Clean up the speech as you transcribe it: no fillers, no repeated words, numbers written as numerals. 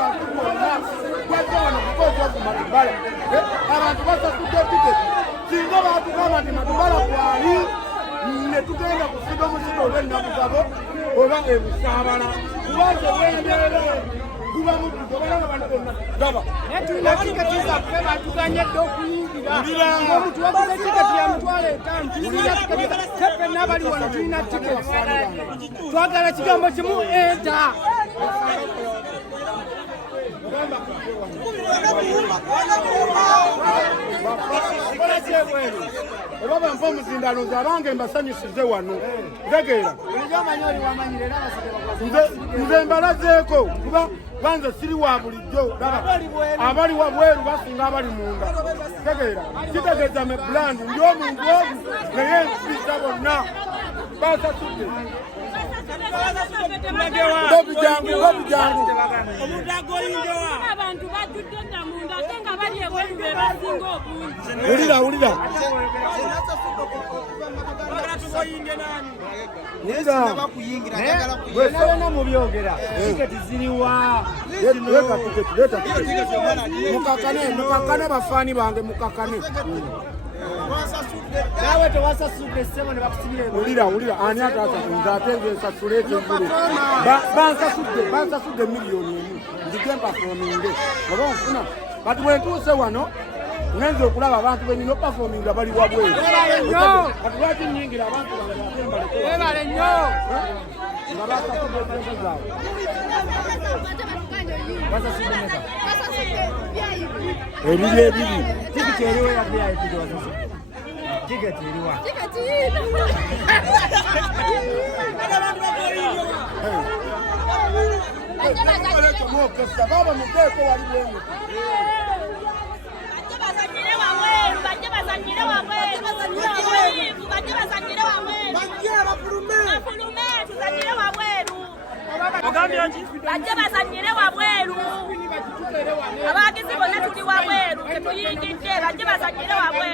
abantu bonna bajja wano kukoza ku Matubala abantu basasudde tiketi singa baatugamba nti Matubala kwali ne tugenda kusiga omusiko olw'ennaku zabo oba ebusaabala kubanga obwendeere kuba mudduka balanga bano bonna gaba netulina tiketi zaffe batuganyedde okuyingira omuntu waguze tiketi ya mitwalo 5 tulina tiketi ffe n'abali wano tulina tiketi twagala kigambo kimu enta oba bampa omuzindalo nze abange mbasanyusize wano ntegeera nze mbalazeeko kuba banze siri wa bulijjo abali wabweru basinga abali munda ntegeera kitegeeza me bulandi ndi omuntu ogu naye nkubiza bonna basasudde abantu bajjudde namunda ate nga bali ebweru be basinga obungi wulira Nena mubyogera tiketi ziriwa mukakane bafaani bange mukakane nawe tewasasudde ssebo ne bakusibira wulira ani nze ate nze nsasula ekyengulu bansasudde miliyoni emu nzige mpafominge oba onfuna kati bwe ntuuse wano ngenza okulaba abantu benina opafominga bali wabweru kati lwaki nnyingira abantu webale nnyo nga basasudde ekyenge zaabwe ebiri ebiri tikiti eriwo ya VIP wasasudde tiketi eriwa baba muteeko wali bwenu bajje bazanyire wabweru abagizi bonna tuli wabweru tetuyingidde bajje bazanyire wabweru